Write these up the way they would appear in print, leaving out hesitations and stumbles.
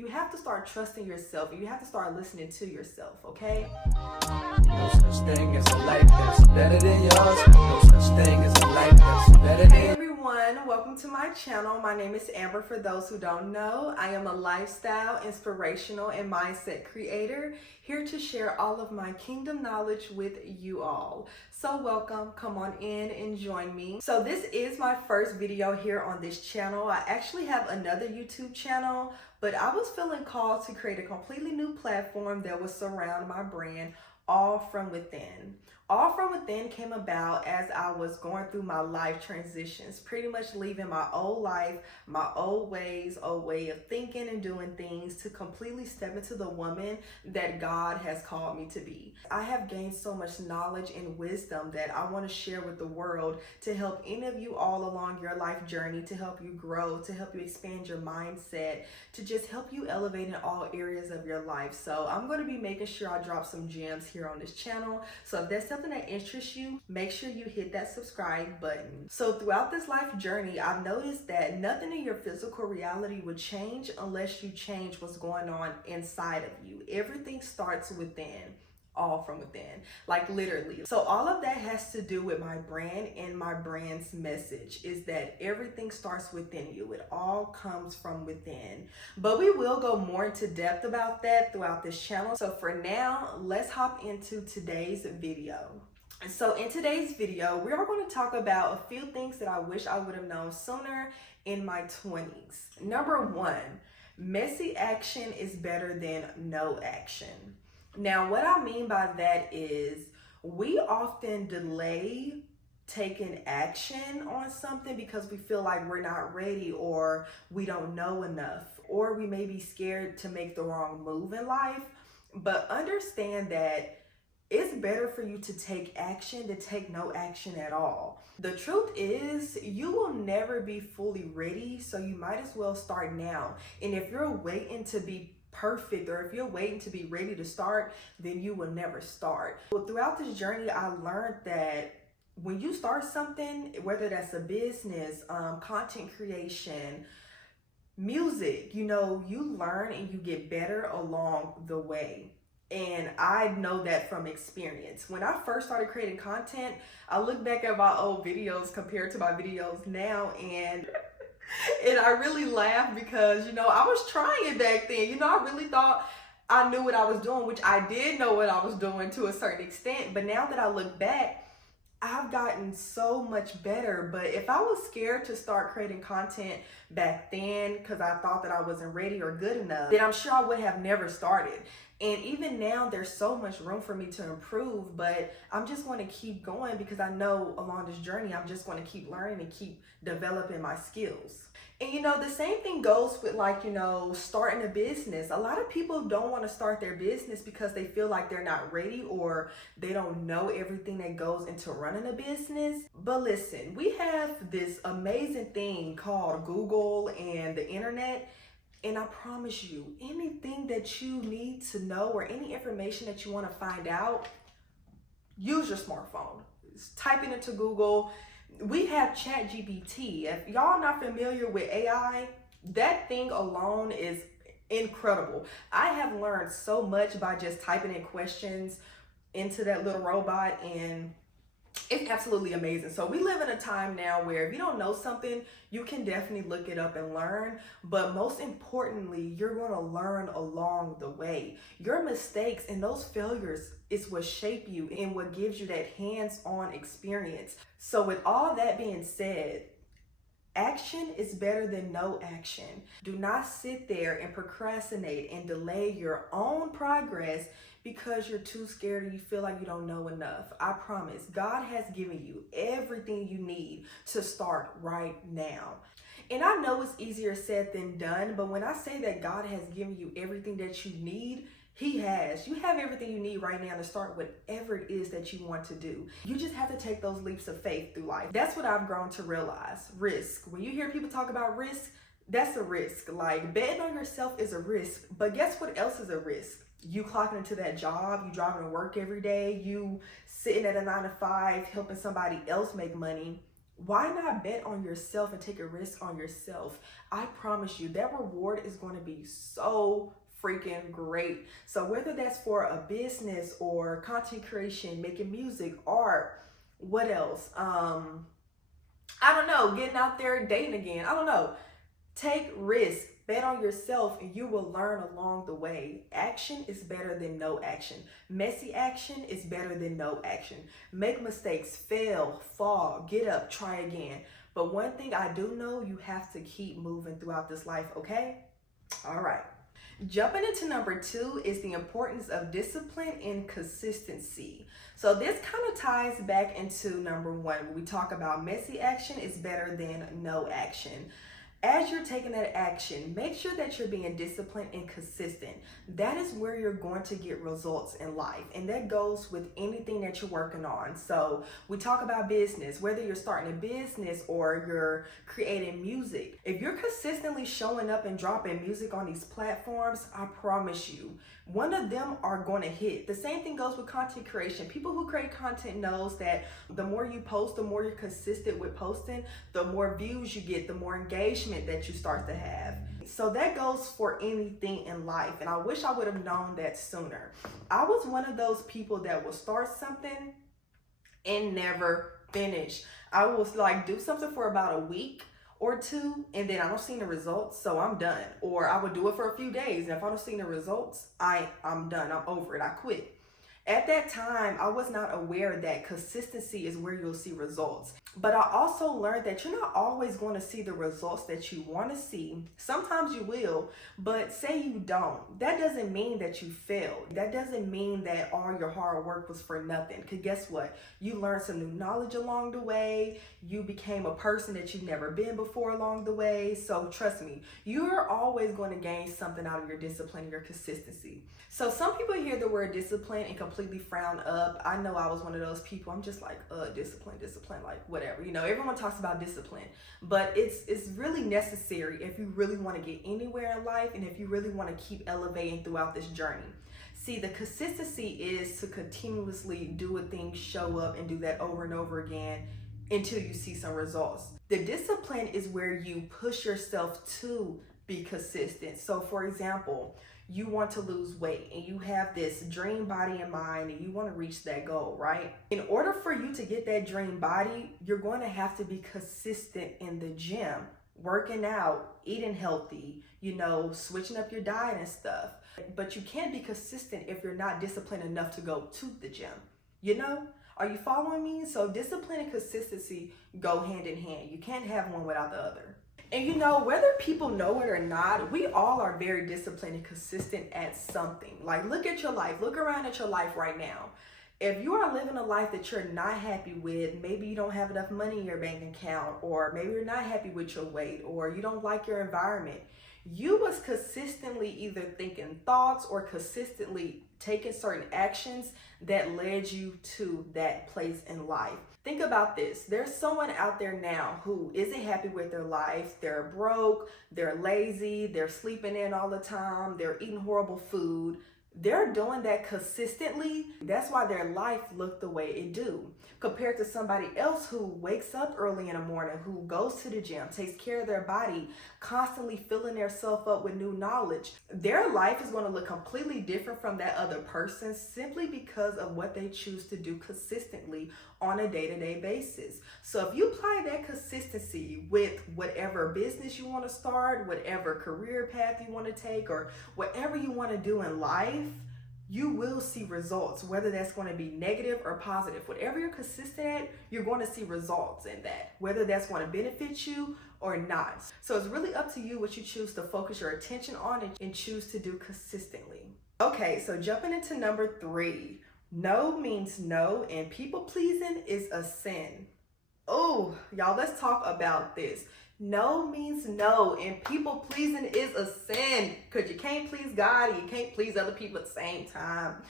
you have to start trusting yourself. You have to start listening to yourself, okay? No such thing as a life that's better than yours. No such thing as a life that's better than Hey everyone, welcome to my channel. My name is Amber. For those who don't know, I am a lifestyle, inspirational, and mindset creator, here to share all of my kingdom knowledge with you all. So welcome, come on in and join me. So this is my first video here on this channel. I actually have another YouTube channel, but I was feeling called to create a completely new platform that would surround my brand, All From Within. All From Within came about as I was going through my life transitions, pretty much leaving my old life, my old ways, old way of thinking and doing things to completely step into the woman that God has called me to be. I have gained so much knowledge and wisdom that I want to share with the world to help any of you all along your life journey, to help you grow, to help you expand your mindset, to just help you elevate in all areas of your life. So I'm going to be making sure I drop some gems here on this channel. So if that's something that interests you, make sure you hit that subscribe button. So throughout this life journey, I've noticed that nothing in your physical reality would change unless you change what's going on inside of you. Everything starts within. All from within, like literally. So all of that has to do with my brand, and my brand's message is that everything starts within you. It all comes from within. But we will go more into depth about that throughout this channel. So for now, let's hop into today's video. So in today's video, we are going to talk about a few things that I wish I would have known sooner in my 20s. Number one, messy action is better than no action. Now, what I mean by that is we often delay taking action on something because we feel like we're not ready, or we don't know enough, or we may be scared to make the wrong move in life. But understand that it's better for you to take action than take no action at all. The truth is, you will never be fully ready, so you might as well start now. And if you're waiting to be perfect, or if you're waiting to be ready to start, then you will never start. Well, throughout this journey, I learned that when you start something, whether that's a business, content creation, music, you learn and you get better along the way. And I know that from experience. When I first started creating content, I look back at my old videos compared to my videos now, and I really laugh because, I was trying back then. I really thought I knew what I was doing, which I did know what I was doing to a certain extent. But now that I look back, I've gotten so much better. But if I was scared to start creating content back then because I thought that I wasn't ready or good enough, then I'm sure I would have never started. And even now, there's so much room for me to improve, but I'm just going to keep going because I know along this journey, I'm just going to keep learning and keep developing my skills. And the same thing goes with starting a business. A lot of people don't want to start their business because they feel like they're not ready, or they don't know everything that goes into running a business. But listen, we have this amazing thing called Google and the internet. And I promise you, anything that you need to know or any information that you want to find out, use your smartphone. Type it into Google. We have ChatGPT. If y'all not familiar with AI, that thing alone is incredible. I have learned so much by just typing in questions into that little robot, and it's absolutely amazing. So we live in a time now where if you don't know something, you can definitely look it up and learn. But most importantly, you're going to learn along the way. Your mistakes and those failures is what shape you and what gives you that hands-on experience. So with all that being said, action is better than no action. Do not sit there and procrastinate and delay your own progress because you're too scared or you feel like you don't know enough. I promise, God has given you everything you need to start right now. And I know it's easier said than done, but when I say that God has given you everything that you need, He has. You have everything you need right now to start whatever it is that you want to do. You just have to take those leaps of faith through life. That's what I've grown to realize. Risk. When you hear people talk about risk, that's a risk. Like, betting on yourself is a risk. But guess what else is a risk? You clocking into that job, you driving to work every day, you sitting at a 9 to 5 helping somebody else make money. Why not bet on yourself and take a risk on yourself? I promise you that reward is going to be so freaking great. So whether that's for a business or content creation, making music, art, what else? I don't know, getting out there dating again. I don't know. Take risks, bet on yourself, and you will learn along the way. Action is better than no action. Messy action is better than no action. Make mistakes, fail, fall, get up, try again. But one thing I do know, you have to keep moving throughout this life, okay? All right. Jumping into number 2 is the importance of discipline and consistency. So this kind of ties back into number 1 when we talk about messy action is better than no action. As you're taking that action, make sure that you're being disciplined and consistent. That is where you're going to get results in life. And that goes with anything that you're working on. So we talk about business, whether you're starting a business or you're creating music. If you're consistently showing up and dropping music on these platforms, I promise you, one of them are going to hit. The same thing goes with content creation. People who create content knows that the more you post, the more you're consistent with posting, the more views you get, the more engagement that you start to have. So that goes for anything in life. And I wish I would have known that sooner. I was one of those people that will start something and never finish. I will like do something for about a week or 2, and then I don't see the results, so I'm done. Or I would do it for a few days, and if I don't see the results, I'm done. I'm over it. I quit. At that time, I was not aware that consistency is where you'll see results. But I also learned that you're not always going to see the results that you want to see. Sometimes you will, but say you don't. That doesn't mean that you failed. That doesn't mean that all your hard work was for nothing. Because guess what? You learned some new knowledge along the way. You became a person that you've never been before along the way. So trust me, you're always going to gain something out of your discipline and your consistency. So some people hear the word discipline and completely frown up. I know I was one of those people. I'm just like, discipline, like whatever. You know, everyone talks about discipline, but it's really necessary if you really want to get anywhere in life and if you really want to keep elevating throughout this journey. See, the consistency is to continuously do a thing, show up, and do that over and over again until you see some results. The discipline is where you push yourself to be consistent. So for example, you want to lose weight and you have this dream body in mind and you want to reach that goal, right? In order for you to get that dream body, you're going to have to be consistent in the gym, working out, eating healthy, you know, switching up your diet and stuff. But you can't be consistent if you're not disciplined enough to go to the gym, you know? Are you following me? So discipline and consistency go hand in hand. You can't have one without the other. And you know, whether people know it or not, we all are very disciplined and consistent at something. Like, look at your life. Look around at your life right now. If you are living a life that you're not happy with, maybe you don't have enough money in your bank account, or maybe you're not happy with your weight, or you don't like your environment, you was consistently either thinking thoughts or consistently taking certain actions that led you to that place in life. Think about this. There's someone out there now who isn't happy with their life. They're broke, they're lazy, they're sleeping in all the time, they're eating horrible food. They're doing that consistently. That's why their life look the way it do. Compared to somebody else who wakes up early in the morning, who goes to the gym, takes care of their body, constantly filling themselves up with new knowledge. Their life is going to look completely different from that other person simply because of what they choose to do consistently on a day-to-day basis. So if you apply that consistency with whatever business you want to start, whatever career path you want to take, or whatever you want to do in life, you will see results, whether that's going to be negative or positive. Whatever you're consistent at, you're going to see results in that, whether that's going to benefit you or not. So it's really up to you what you choose to focus your attention on and choose to do consistently. Okay, so jumping into number 3, no means no, and people pleasing is a sin. Oh, y'all, let's talk about this. No means no, and people pleasing is a sin because you can't please God and you can't please other people at the same time.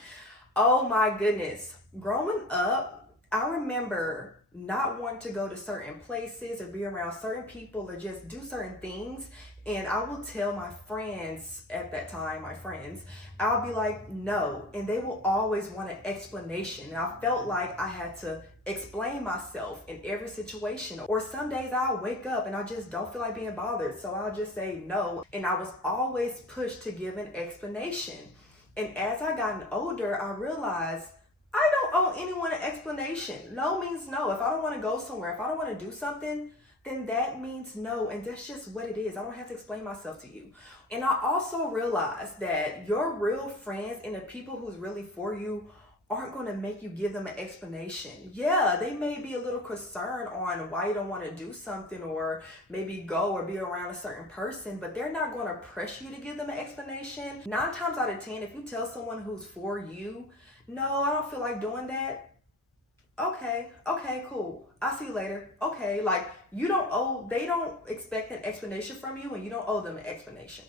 Oh my goodness. Growing up, I remember not wanting to go to certain places or be around certain people or just do certain things. And I will tell my friends at that time, I'll be like, no. And they will always want an explanation. And I felt like I had to explain myself in every situation. Or some days I'll wake up and I just don't feel like being bothered. So I'll just say no. And I was always pushed to give an explanation. And as I gotten older, I realized I don't owe anyone an explanation. No means no. If I don't want to go somewhere, if I don't want to do something, then that means no. And that's just what it is. I don't have to explain myself to you. And I also realized that your real friends and the people who's really for you aren't going to make you give them an explanation. Yeah, they may be a little concerned on why you don't want to do something or maybe go or be around a certain person, but they're not going to press you to give them an explanation. 9 times out of 10, if you tell someone who's for you, no, I don't feel like doing that. Okay, cool. I'll see you later. Okay, like they don't expect an explanation from you and you don't owe them an explanation.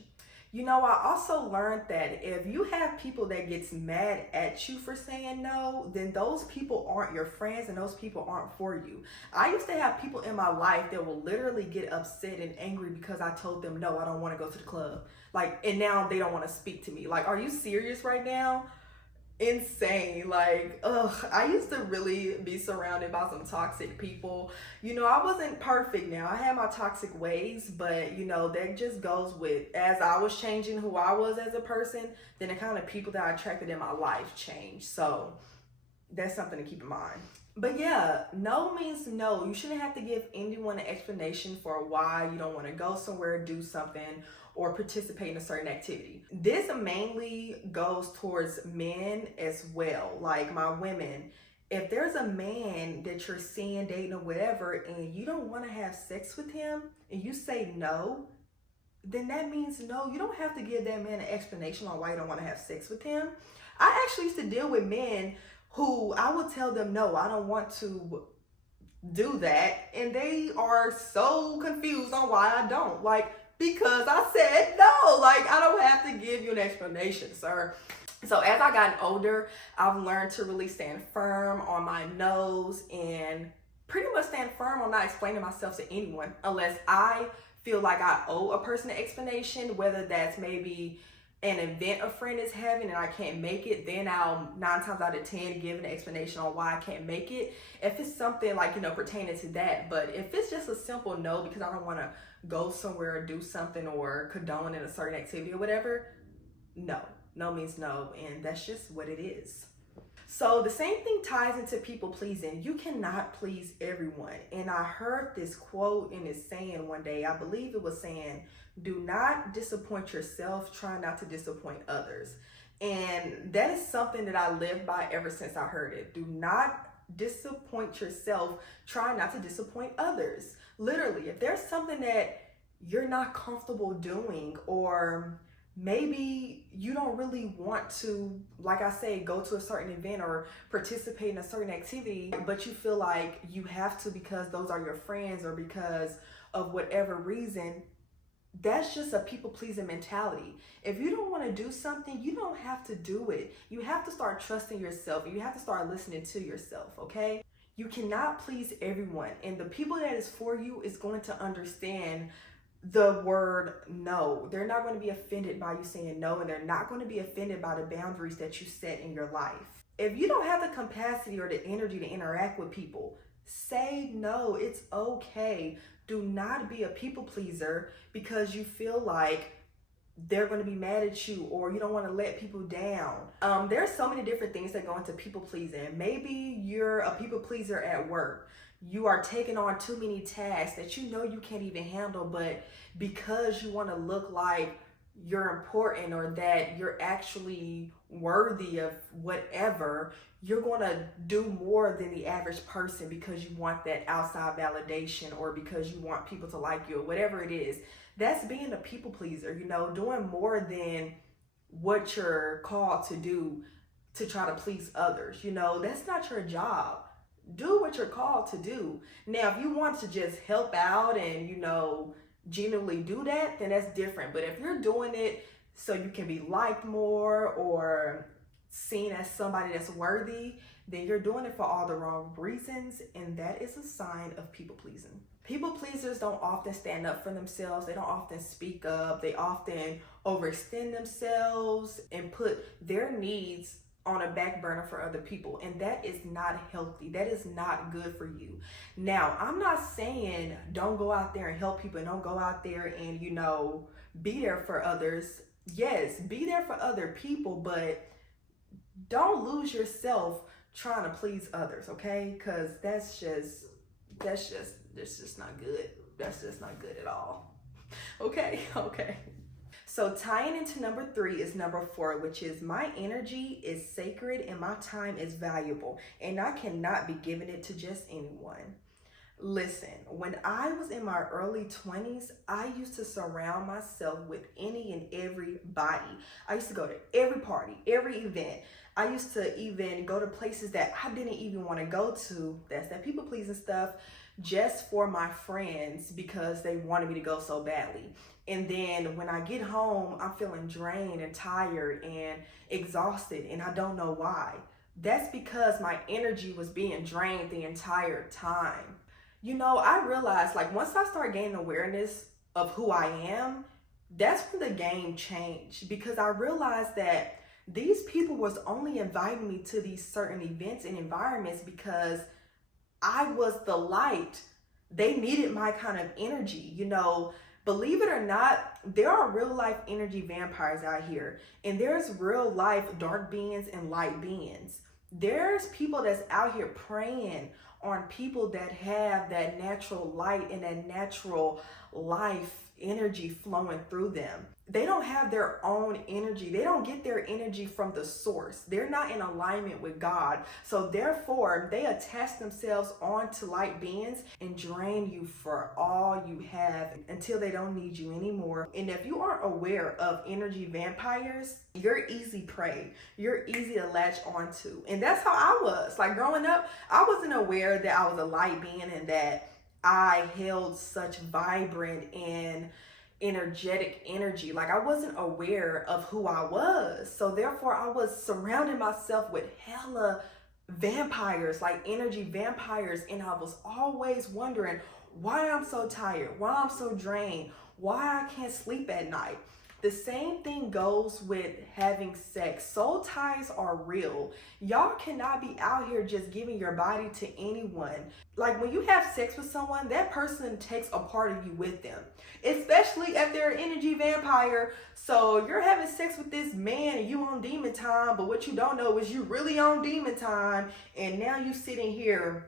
You know, I also learned that if you have people that gets mad at you for saying no, then those people aren't your friends and those people aren't for you. I used to have people in my life that will literally get upset and angry because I told them, no, I don't want to go to the club. Like, and now they don't want to speak to me. Like, are you serious right now? Insane. Like, I used to really be surrounded by some toxic people. You know, I wasn't perfect now. I had my toxic ways, but you know, that just goes with as I was changing who I was as a person, then the kind of people that I attracted in my life changed. So that's something to keep in mind. But yeah, no means no. You shouldn't have to give anyone an explanation for why you don't want to go somewhere, do something, or participate in a certain activity. This mainly goes towards men as well, like my women. If there's a man that you're seeing, dating, or whatever, and you don't want to have sex with him, and you say no, then that means no. You don't have to give that man an explanation on why you don't want to have sex with him. I actually used to deal with men who I would tell them, no, I don't want to do that. And they are so confused on why I don't. Like, because I said no. Like, I don't have to give you an explanation, sir. So as I gotten older, I've learned to really stand firm on my no's and pretty much stand firm on not explaining myself to anyone unless I feel like I owe a person an explanation, whether that's maybe an event a friend is having and I can't make it, then I'll 9 times out of 10 give an explanation on why I can't make it. If it's something like, you know, pertaining to that. But if it's just a simple no because I don't want to go somewhere or do something or condone in a certain activity or whatever, no. No means no, and that's just what it is. So the same thing ties into people pleasing. You cannot please everyone. And I heard this quote in this saying one day. I believe it was saying, do not disappoint yourself, try not to disappoint others. And that is something that I live by ever since I heard it. Do not disappoint yourself, try not to disappoint others. Literally, if there's something that you're not comfortable doing, or maybe you don't really want to, like I say, go to a certain event or participate in a certain activity, but you feel like you have to because those are your friends or because of whatever reason, that's just a people-pleasing mentality. If you don't want to do something, you don't have to do it. You have to start trusting yourself. You have to start listening to yourself, okay? You cannot please everyone, and the people that is for you is going to understand the word no. They're not going to be offended by you saying no, and they're not going to be offended by the boundaries that you set in your life. If you don't have the capacity or the energy to interact with people, say no. It's okay. Do not be a people pleaser because you feel like they're going to be mad at you or you don't want to let people down. There's so many different things that go into people pleasing. Maybe you're a people pleaser at work. You are taking on too many tasks that you know you can't even handle, but because you want to look like you're important or that you're actually worthy of whatever, you're going to do more than the average person because you want that outside validation or because you want people to like you or whatever it is. That's being a people pleaser, you know, doing more than what you're called to do to try to please others. You know, that's not your job. Do what you're called to do. Now, if you want to just help out and, you know, genuinely do that, then that's different. But if you're doing it so you can be liked more or seen as somebody that's worthy, then you're doing it for all the wrong reasons, and that is a sign of people pleasing. People pleasers don't often stand up for themselves. They don't often speak up. They often overextend themselves and put their needs on a back burner for other people, and that is not healthy. That is not good for you. Now, I'm not saying don't go out there and help people and don't go out there and, be there for others. Yes, be there for other people, but don't lose yourself trying to please others, okay? Because that's just not good. That's just not good at all. Okay. So tying into number 3 is number 4, which is my energy is sacred and my time is valuable, and I cannot be giving it to just anyone. Listen, when I was in my early 20s, I used to surround myself with any and everybody. I used to go to every party, every event. I used to even go to places that I didn't even want to go to. That's that people pleasing stuff, just for my friends because they wanted me to go so badly. And then when I get home, I'm feeling drained and tired and exhausted, and I don't know why. That's because my energy was being drained the entire time. I realized, once I start gaining awareness of who I am, that's when the game changed, because I realized that these people was only inviting me to these certain events and environments because I was the light. They needed my kind of energy. Believe it or not, there are real life energy vampires out here, and there's real life dark beings and light beings. There's people that's out here preying on people that have that natural light and that natural life energy flowing through them. They don't have their own energy. They don't get their energy from the source. They're not in alignment with God. So therefore, they attach themselves onto light beings and drain you for all you have until they don't need you anymore. And if you aren't aware of energy vampires, you're easy prey. You're easy to latch onto. And that's how I was. Growing up, I wasn't aware that I was a light being and that I held such vibrant and energetic energy. I wasn't aware of who I was. So therefore, I was surrounding myself with hella vampires, energy vampires. And I was always wondering why I'm so tired, why I'm so drained, why I can't sleep at night. The same thing goes with having sex. Soul ties are real. Y'all cannot be out here just giving your body to anyone. When you have sex with someone, that person takes a part of you with them, especially if they're an energy vampire. So you're having sex with this man and you on demon time, but what you don't know is you really on demon time, and now you sitting here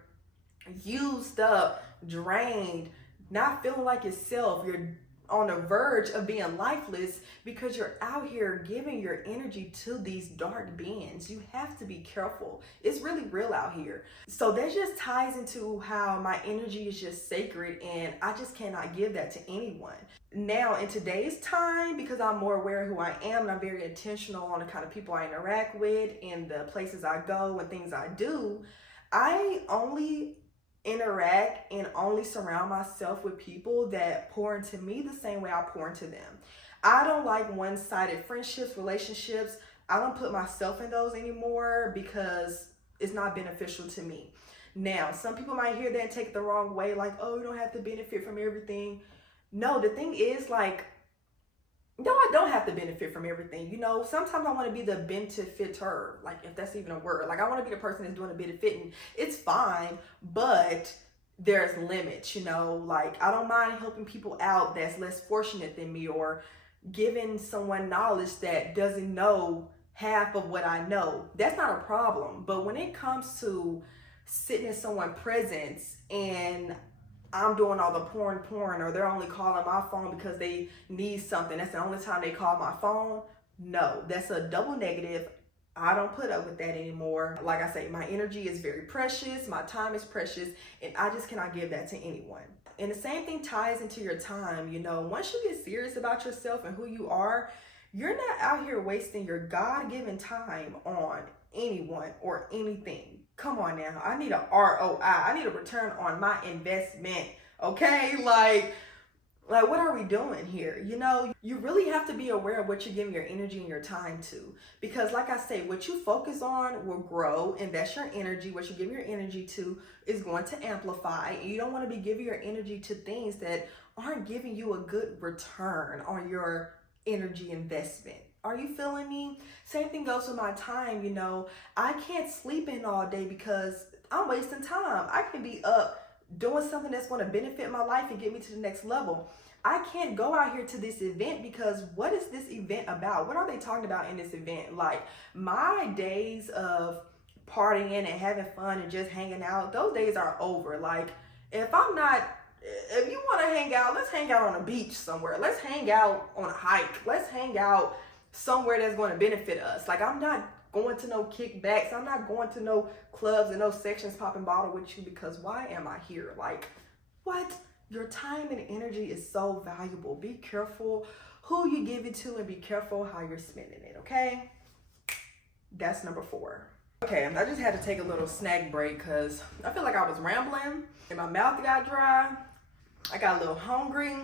used up, drained, not feeling like yourself. You're on the verge of being lifeless because you're out here giving your energy to these dark beings. You have to be careful. It's really real out here. So that just ties into how my energy is just sacred, and I just cannot give that to anyone. Now, in today's time, because I'm more aware of who I am and I'm very intentional on the kind of people I interact with and the places I go and things I do, I only interact and only surround myself with people that pour into me the same way I pour into them. I don't like one-sided friendships, relationships. I don't put myself in those anymore because it's not beneficial to me. Now, some people might hear that and take it the wrong way, oh, you don't have to benefit from everything. No, the thing is, no, I don't have to benefit from everything. Sometimes I want to be the benefiter, if that's even a word. I want to be the person that's doing the benefiting. It's fine, but there's limits, I don't mind helping people out that's less fortunate than me, or giving someone knowledge that doesn't know half of what I know. That's not a problem. But when it comes to sitting in someone's presence and I'm doing all the porn, or they're only calling my phone because they need something, that's the only time they call my phone. No, that's a double negative. I don't put up with that anymore. Like I say, my energy is very precious. My time is precious, and I just cannot give that to anyone. And the same thing ties into your time. Once you get serious about yourself and who you are, you're not out here wasting your God-given time on anyone or anything. Come on now. I need a ROI. I need a return on my investment. Okay? Like, what are we doing here? You know, you really have to be aware of what you're giving your energy and your time to. Because, like I say, what you focus on will grow, and that's your energy. What you give your energy to is going to amplify. And you don't want to be giving your energy to things that aren't giving you a good return on your energy investment. Are you feeling me? Same thing goes with my time. You know, I can't sleep in all day because I'm wasting time. I can be up doing something that's going to benefit my life and get me to the next level. I can't go out here to this event because what is this event about? What are they talking about in this event? Like, my days of partying and having fun and just hanging out, those days are over. Like, if you want to hang out, let's hang out on a beach somewhere. Let's hang out on a hike. Let's hang out somewhere that's going to benefit us. Like, I'm not going to no kickbacks. I'm not going to no clubs and no sections popping bottle with you, because why am I here? Like, what? Your time and energy is so valuable. Be careful who you give it to and be careful how you're spending it, okay? That's number 4. Okay, I just had to take a little snack break because I feel like I was rambling and my mouth got dry. I got a little hungry.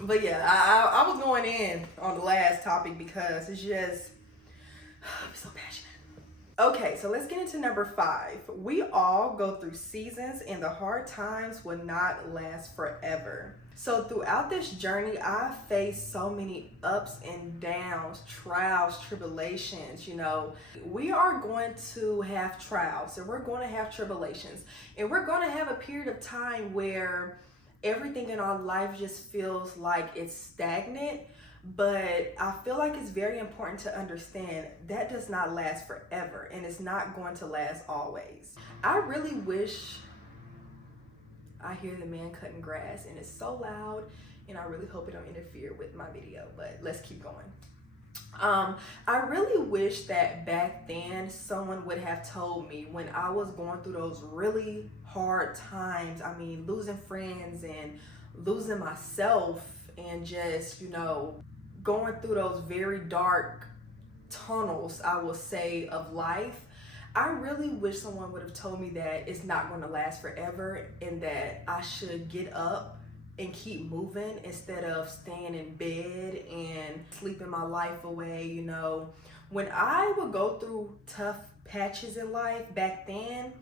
But yeah, I was going in on the last topic because it's just, I'm so passionate. Okay, so let's get into number 5. We all go through seasons and the hard times will not last forever. So throughout this journey, I faced so many ups and downs, trials, tribulations. You know, we are going to have trials and we're going to have tribulations, and we're going to have a period of time where everything in our life just feels like it's stagnant. But I feel like it's very important to understand that does not last forever, and it's not going to last always. I really wish I hear the man cutting grass, and it's so loud, and I really hope it don't interfere with my video, but let's keep going. I really wish that back then someone would have told me when I was going through those really hard times. I mean, losing friends and losing myself and just, you know, going through those very dark tunnels, I will say, of life. I really wish someone would have told me that it's not going to last forever and that I should get up and keep moving instead of staying in bed and sleeping my life away. You know, when I would go through tough patches in life back then,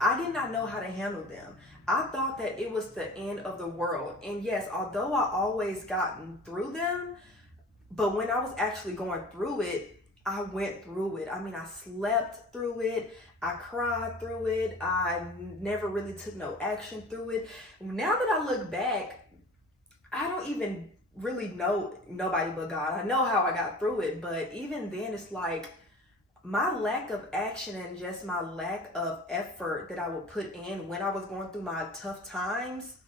I did not know how to handle them. I thought that it was the end of the world. And yes, although I always gotten through them, but when I was actually going through it, I went through it. I mean, I slept through it. I cried through it. I never really took no action through it. Now that I look back, I don't even really know nobody but God. I know how I got through it, but even then it's like my lack of action and just my lack of effort that I would put in when I was going through my tough times,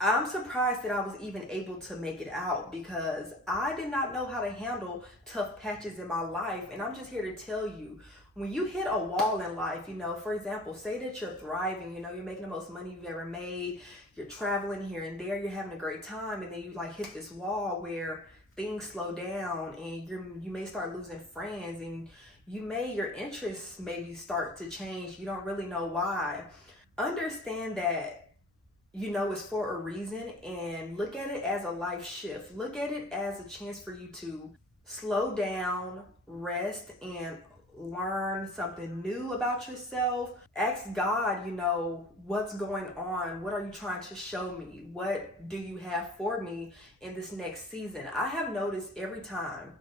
I'm surprised that I was even able to make it out, because I did not know how to handle tough patches in my life. And I'm just here to tell you, when you hit a wall in life, you know, for example, say that you're thriving, you know, you're making the most money you've ever made, you're traveling here and there, you're having a great time, and then you like hit this wall where things slow down and you may start losing friends, and your interests maybe start to change. You don't really know why. Understand that, you know, it's for a reason, and look at it as a life shift. Look at it as a chance for you to slow down, rest, and learn something new about yourself. Ask God, you know, what's going on? What are you trying to show me? What do you have for me in this next season? I have noticed every time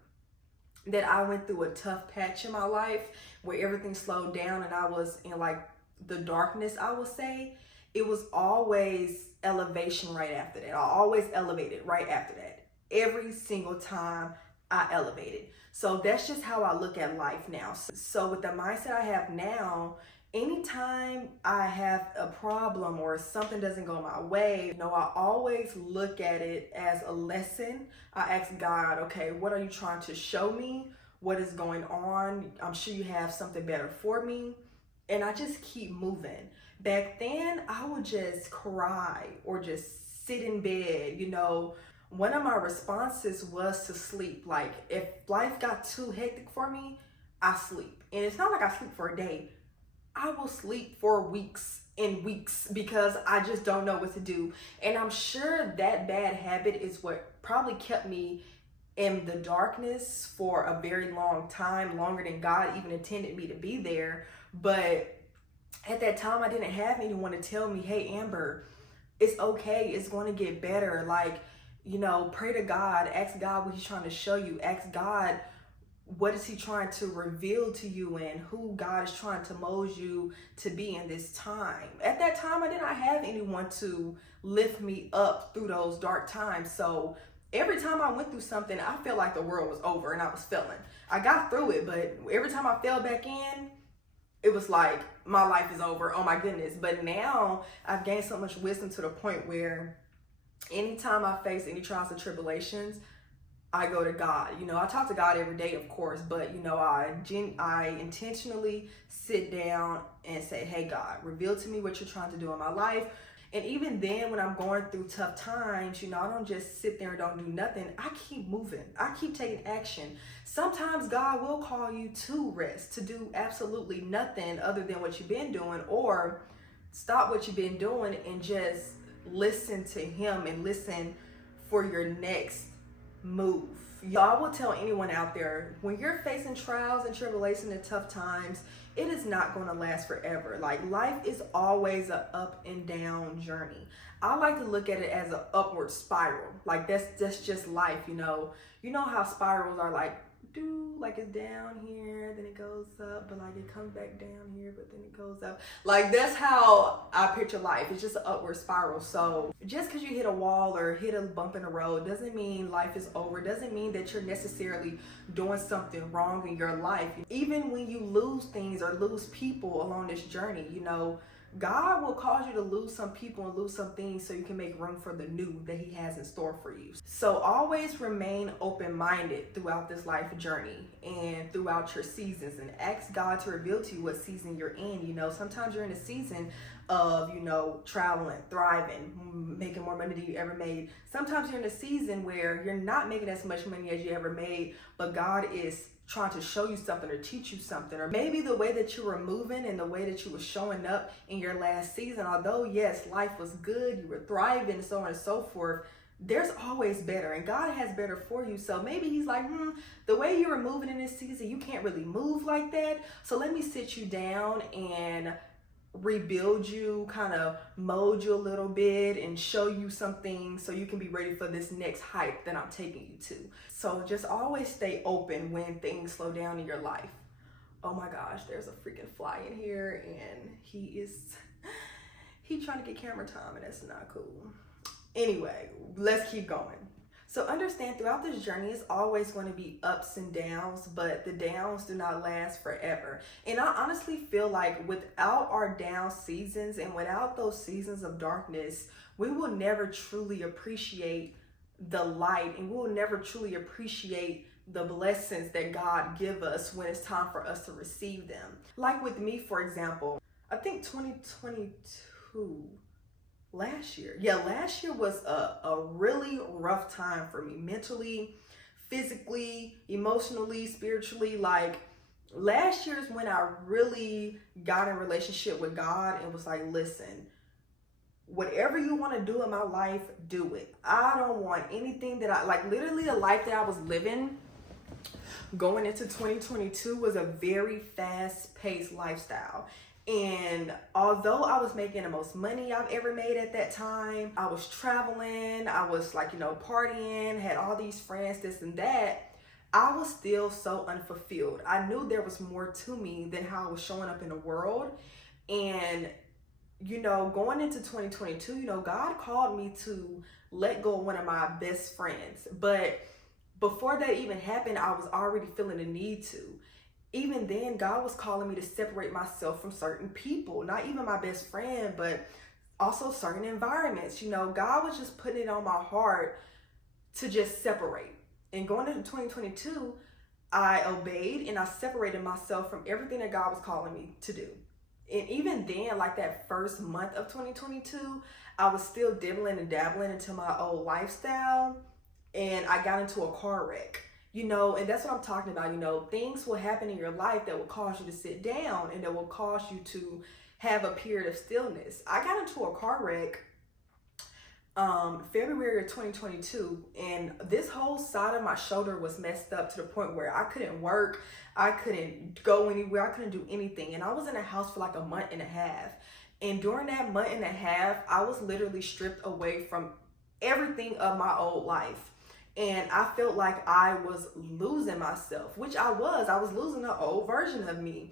that I went through a tough patch in my life where everything slowed down and I was in like the darkness, I will say, it was always elevation right after that. I always elevated right after that. Every single time I elevated. So that's just how I look at life now. So with the mindset I have now, anytime I have a problem or something doesn't go my way, you know, I always look at it as a lesson. I ask God, okay, what are you trying to show me? What is going on? I'm sure you have something better for me. And I just keep moving. Back then, I would just cry or just sit in bed. You know, one of my responses was to sleep. Like, if life got too hectic for me, I sleep. And it's not like I sleep for a day. I will sleep for weeks and weeks because I just don't know what to do. And I'm sure that bad habit is what probably kept me in the darkness for a very long time, longer than God even intended me to be there. But at that time, I didn't have anyone to tell me, hey, Amber, it's okay. It's going to get better. Like, pray to God, ask God what he's trying to show you, ask God what is he trying to reveal to you and who God is trying to mold you to be in this time. At that time, I did not have anyone to lift me up through those dark times. So every time I went through something, I felt like the world was over and I was failing. I got through it, but every time I fell back in, it was like my life is over. Oh my goodness. But now I've gained so much wisdom to the point where anytime I face any trials and tribulations, I go to God. I talk to God every day, of course, but I intentionally sit down and say, hey God, reveal to me what you're trying to do in my life. And even then, when I'm going through tough times, I don't just sit there and don't do nothing. I keep moving. I keep taking action. Sometimes God will call you to rest, to do absolutely nothing other than what you've been doing, or stop what you've been doing and just listen to him and listen for your next move. I will tell anyone out there, when you're facing trials and tribulations and tough times, it is not going to last forever. Like, life is always an up and down journey. I like to look at it as an upward spiral. Like, that's just life. You know how spirals are, like it's down here, then it goes up, but like it comes back down here, but then it goes up. Like, that's how I picture life. It's just an upward spiral. So just because you hit a wall or hit a bump in the road doesn't mean life is over. Doesn't mean that you're necessarily doing something wrong in your life. Even when you lose things or lose people along this journey, God will cause you to lose some people and lose some things so you can make room for the new that he has in store for you. So always remain open-minded throughout this life journey and throughout your seasons, and ask God to reveal to you what season you're in. Sometimes you're in a season of, traveling, thriving, making more money than you ever made. Sometimes you're in a season where you're not making as much money as you ever made, but God is trying to show you something or teach you something. Or maybe the way that you were moving and the way that you were showing up in your last season, although yes, life was good, you were thriving, so on and so forth, there's always better, and God has better for you. So maybe he's like, the way you were moving in this season, you can't really move like that. So let me sit you down and rebuild you, kind of mold you a little bit and show you something so you can be ready for this next hype that I'm taking you to. So just always stay open when things slow down in your life. Oh my gosh, there's a freaking fly in here and he's trying to get camera time, and that's not cool. Anyway, let's keep going. So understand, throughout this journey, it's always going to be ups and downs, but the downs do not last forever. And I honestly feel like without our down seasons and without those seasons of darkness, we will never truly appreciate the light, and we will never truly appreciate the blessings that God give us when it's time for us to receive them. Like with me, for example, I think 2022, last year was a really rough time for me, mentally, physically, emotionally, spiritually. Like, last year is when I really got in relationship with God and was like, listen, whatever you want to do in my life, do it. I don't want anything that literally the life that I was living going into 2022 was a very fast-paced lifestyle. And although I was making the most money I've ever made at that time, I was traveling, I was partying, had all these friends, this and that, I was still so unfulfilled. I knew there was more to me than how I was showing up in the world. And, going into 2022, God called me to let go of one of my best friends. But before that even happened, I was already feeling the need to. Even then, God was calling me to separate myself from certain people, not even my best friend, but also certain environments. God was just putting it on my heart to just separate. And going into 2022, I obeyed and I separated myself from everything that God was calling me to do. And even then, like that first month of 2022, I was still dibbling and dabbling into my old lifestyle, and I got into a car wreck. And that's what I'm talking about. Things will happen in your life that will cause you to sit down and that will cause you to have a period of stillness. I got into a car wreck February of 2022, and this whole side of my shoulder was messed up to the point where I couldn't work, I couldn't go anywhere, I couldn't do anything. And I was in a house for like a month and a half. And during that month and a half, I was literally stripped away from everything of my old life. And I felt like I was losing myself, which I was losing the old version of me.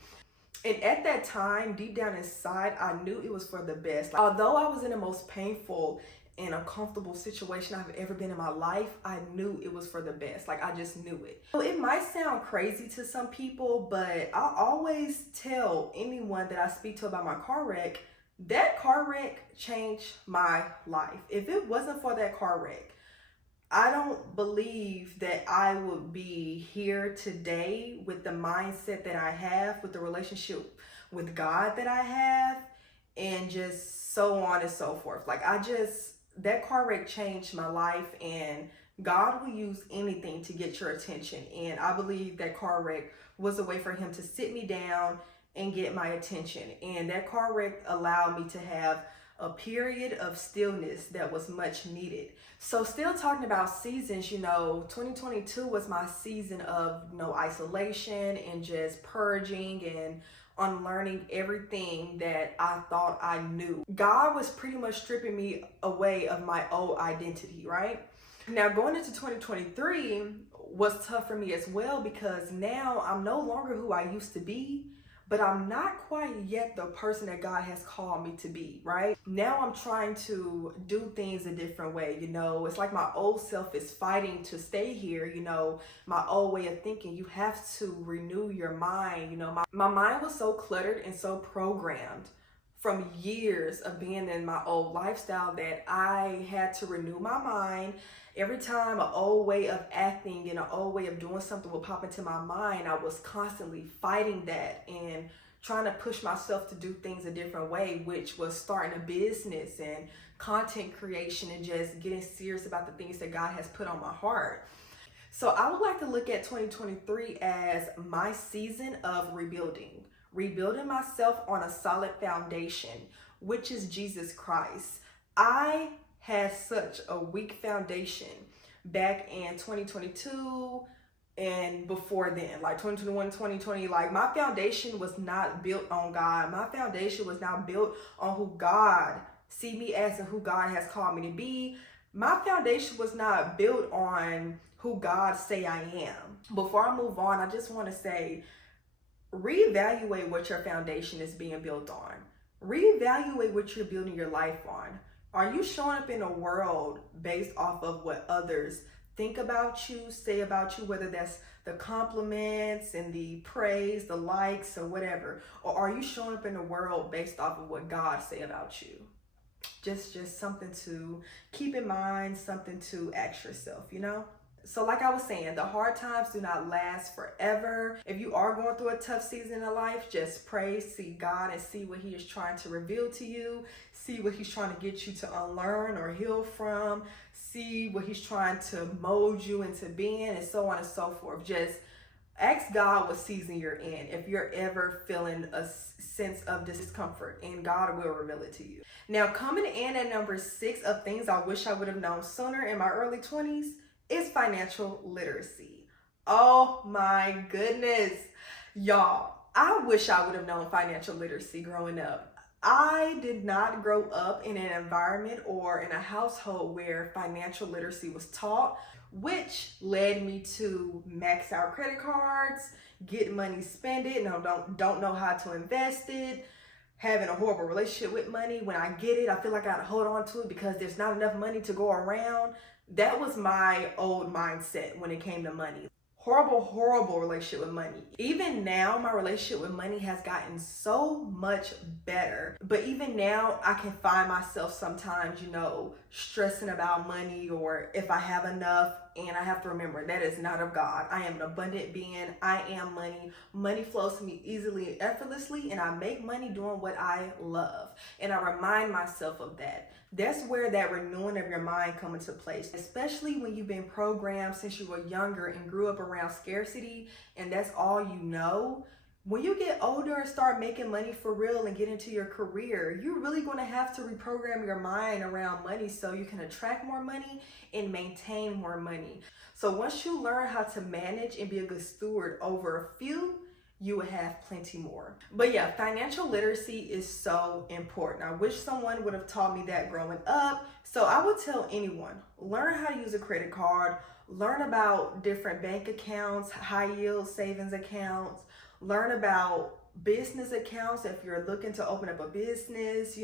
And at that time, deep down inside, I knew it was for the best. Although I was in the most painful and uncomfortable situation I've ever been in my life, I knew it was for the best. I just knew it. So it might sound crazy to some people, but I always tell anyone that I speak to about my car wreck, that car wreck changed my life. If it wasn't for that car wreck, I don't believe that I would be here today with the mindset that I have, with the relationship with God that I have, and just so on and so forth. That car wreck changed my life, and God will use anything to get your attention. And I believe that car wreck was a way for him to sit me down and get my attention. And that car wreck allowed me to have a period of stillness that was much needed. So still talking about seasons, 2022 was my season of isolation and just purging and unlearning everything that I thought I knew. God was pretty much stripping me away of my old identity, right? Now going into 2023 was tough for me as well, because now I'm no longer who I used to be, but I'm not quite yet the person that God has called me to be, right? Now I'm trying to do things a different way, It's like my old self is fighting to stay here, my old way of thinking. You have to renew your mind, My mind was so cluttered and so programmed from years of being in my old lifestyle that I had to renew my mind. Every time an old way of acting and an old way of doing something would pop into my mind, I was constantly fighting that and trying to push myself to do things a different way, which was starting a business and content creation and just getting serious about the things that God has put on my heart. So I would like to look at 2023 as my season of rebuilding myself on a solid foundation, which is Jesus Christ. I had such a weak foundation back in 2022 and before then, 2021, 2020, my foundation was not built on God. My foundation was not built on who God see me as and who God has called me to be. My foundation was not built on who God say I am. Before I move on, I just want to say, reevaluate what your foundation is being built on. Reevaluate what you're building your life on. Are you showing up in a world based off of what others think about you, say about you, whether that's the compliments and the praise, the likes or whatever? Or are you showing up in a world based off of what God say about you? Just something to keep in mind, something to ask yourself, So like I was saying, the hard times do not last forever. If you are going through a tough season in life, just pray, seek God, and see what he is trying to reveal to you. See what he's trying to get you to unlearn or heal from. See what he's trying to mold you into being, and so on and so forth. Just ask God what season you're in if you're ever feeling a sense of discomfort, and God will reveal it to you. Now, coming in at number 6 of things I wish I would have known sooner in my early 20s is financial literacy. Oh my goodness. Y'all, I wish I would have known financial literacy growing up. I did not grow up in an environment or in a household where financial literacy was taught, which led me to max out credit cards, get money, spend it, don't know how to invest it, having a horrible relationship with money. When I get it, I feel like I gotta hold on to it because there's not enough money to go around. That was my old mindset when it came to money. Horrible relationship with money. Even now, my relationship with money has gotten so much better. But even now, I can find myself sometimes, stressing about money, or if I have enough, and I have to remember that is not of God. I am an abundant being. I am money. Money flows to me easily and effortlessly, and I make money doing what I love. And I remind myself of that. That's where that renewing of your mind comes into place, especially when you've been programmed since you were younger and grew up around scarcity, and that's all you know. When you get older and start making money for real and get into your career, you're really going to have to reprogram your mind around money so you can attract more money and maintain more money. So once you learn how to manage and be a good steward over a few, you will have plenty more. But yeah, financial literacy is so important. I wish someone would have taught me that growing up. So I would tell anyone, learn how to use a credit card, learn about different bank accounts, high yield savings accounts, learn about business accounts if you're looking to open up a business,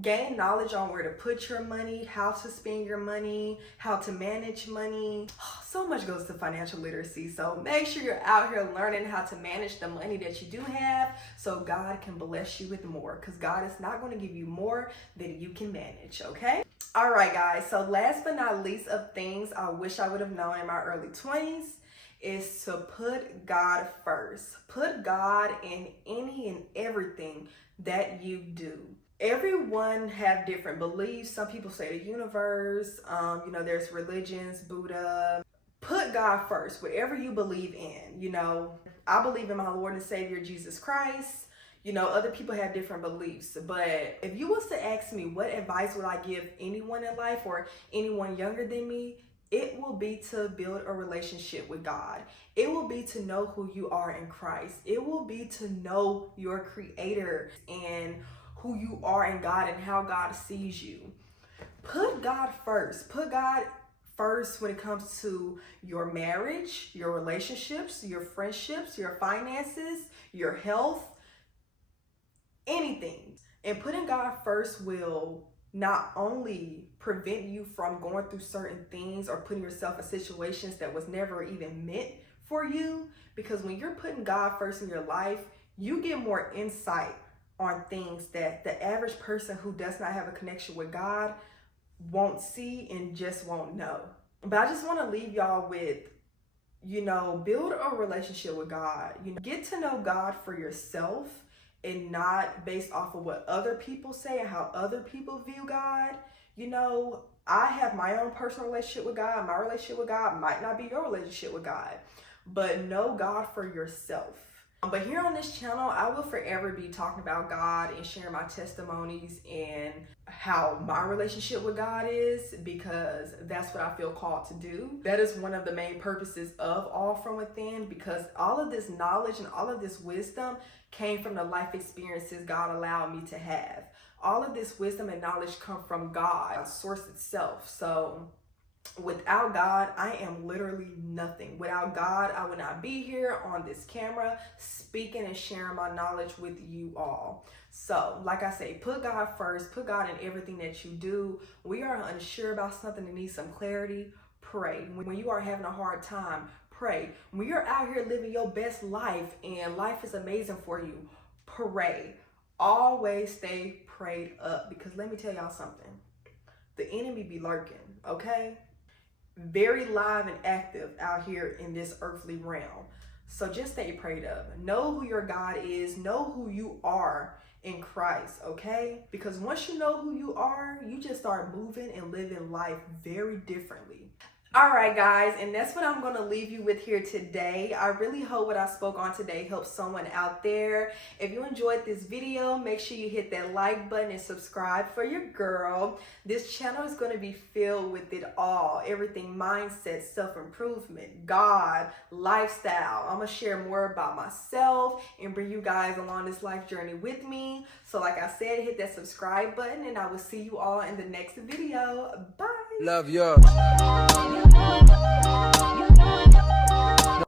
gain knowledge on where to put your money, how to spend your money, how to manage money. So much goes to financial literacy. So make sure you're out here learning how to manage the money that you do have so God can bless you with more, because God is not going to give you more than you can manage, okay? All right, guys. So last but not least of things I wish I would have known in my early 20s is to put God first. Put God in any and everything that you do. Everyone have different beliefs. Some people say the universe, there's religions, Buddha. Put God first, whatever you believe in. I believe in my Lord and Savior, Jesus Christ. Other people have different beliefs, but if you was to ask me what advice would I give anyone in life or anyone younger than me, it will be to build a relationship with God. It will be to know who you are in Christ. It will be to know your Creator and who you are in God and how God sees you. Put God first. Put God first when it comes to your marriage, your relationships, your friendships, your finances, your health, anything. And putting God first will not only prevent you from going through certain things or putting yourself in situations that was never even meant for you, because when you're putting God first in your life, you get more insight on things that the average person who does not have a connection with God won't see and just won't know. But I just want to leave y'all with, build a relationship with God. Get to know God for yourself, and not based off of what other people say and how other people view God. I have my own personal relationship with God. My relationship with God might not be your relationship with God, but know God for yourself. But here on this channel, I will forever be talking about God and sharing my testimonies and how my relationship with God is, because that's what I feel called to do. That is one of the main purposes of All From Within, because all of this knowledge and all of this wisdom came from the life experiences God allowed me to have. All of this wisdom and knowledge come from God, source itself. So without God, I am literally nothing. Without God, I would not be here on this camera speaking and sharing my knowledge with you all. So, like I say, put God first. Put God in everything that you do. When you are unsure about something and need some clarity, pray. When you are having a hard time, pray. When you're out here living your best life and life is amazing for you, pray. Always stay prayed up, because let me tell y'all something. The enemy be lurking, okay? Very live and active out here in this earthly realm. So just stay prayed up. Know who your God is. Know who you are in Christ, okay? Because once you know who you are, you just start moving and living life very differently. All right, guys, and that's what I'm going to leave you with here today. I really hope what I spoke on today helps someone out there. If you enjoyed this video, make sure you hit that like button and subscribe for your girl. This channel is going to be filled with it all. Everything mindset, self-improvement, God, lifestyle. I'm going to share more about myself and bring you guys along this life journey with me. So like I said, hit that subscribe button, and I will see you all in the next video. Bye. Love yours.